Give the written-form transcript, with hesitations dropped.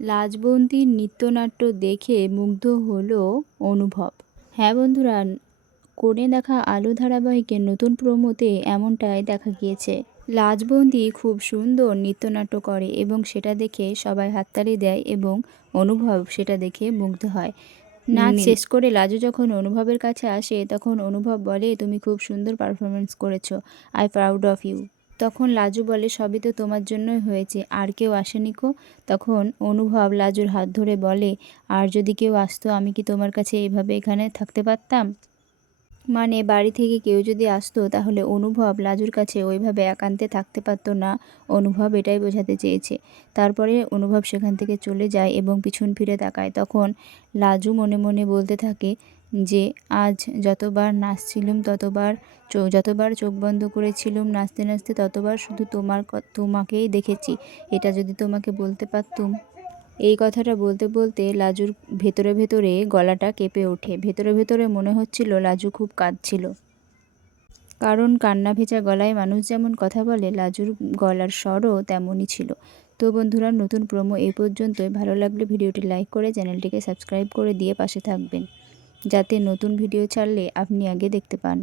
লাজবন্তীর নৃত্যনাট্য দেখে মুগ্ধ হলো অনুভব। হ্যাঁ বন্ধুরা, কোণে দেখা আলো ধারাবাহিকের নতুন প্রোমোতে এমনটাই দেখা গিয়েছে। লাজবন্তী খুব সুন্দর নৃত্যনাট্য করে এবং সেটা দেখে সবাই হাততালি দেয় এবং অনুভব সেটা দেখে মুগ্ধ হয়। নাচ শেষ করে লাজু যখন অনুভবের কাছে আসে তখন অনুভব বলে, তুমি খুব সুন্দর পারফরমেন্স করেছো, আই প্রাউড অফ ইউ। তখন লাজু বলে, সবই তো তোমার জন্যই হয়েছে, আর কেউ আসেনি কো? তখন অনুভব লাজুর হাত ধরে বলে, আর যদি কেউ আসতো আমি কি তোমার কাছে এইভাবে এখানে থাকতে পারতাম? মানে বাড়ি থেকে কেউ যদি আসতো তাহলে অনুভব লাজুর কাছে ওইভাবে একান্তে থাকতে পারতো না। অনুভব এটাই বোঝাতে চেয়েছে। তারপরে অনুভব সেখান থেকে চলে যায় এবং পিছন ফিরে তাকায়। তখন লাজু মনে মনে বলতে থাকে যে আজ যতবার নাচছিলুম যতবার চোখ বন্ধ করেছিলুম নাচতে নাচতে ততবার শুধু তোমাকেই দেখেছি। এটা যদি তোমাকে বলতে পারতুম। এই কথাটা বলতে বলতে লাজুর ভেতরে ভেতরে গলাটা কেঁপে ওঠে। ভেতরে ভেতরে মনে হচ্ছিল লাজু খুব কাঁদছিল। কারণ কান্না ভেজা গলায় মানুষ যেমন কথা বলে, লাজুর গলার স্বরও তেমনই ছিল। তো বন্ধুরা, নতুন প্রোমো এই পর্যন্তই। ভালো লাগলে ভিডিওটি লাইক করে চ্যানেলটিকে সাবস্ক্রাইব করে দিয়ে পাশে থাকবেন, যাতে নতুন ভিডিও ছাড়লে আপনি আগে দেখতে পান।